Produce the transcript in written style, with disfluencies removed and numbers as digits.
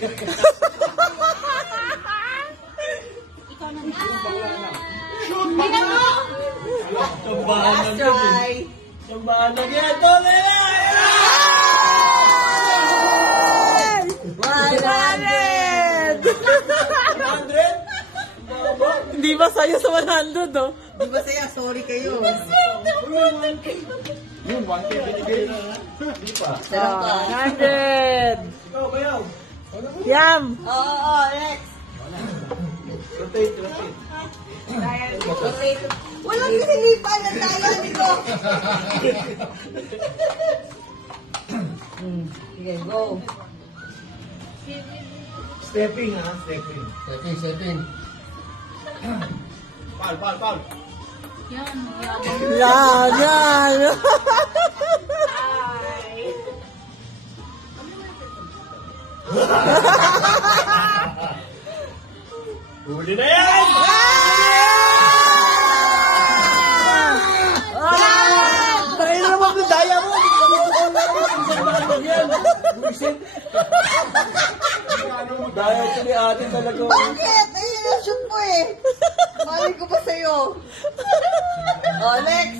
Ikaw na na. Shoot! Tingnan mo! Sambahan lang yan. Sambahan lang yan. Tole yan! 100! 100? Hindi ba sa'yo sa 100, oh? Di ba saya? Sorry kayo. Yung 1K binigay na. Hindi pa. 100! Ikaw, bayaw. Yam! Oo, next. Rotate. Walang pinilipan na tayo nito. Sige, go. Stepping, ha? Stepping. Setting. Pal. Yan. Yan! Huli na yan! Tayo naman ng daya mo! Dahil ito ni ate talaga. Bakit? Ayun yung shoot mo eh. Mali ko pa sa'yo. Oh, next.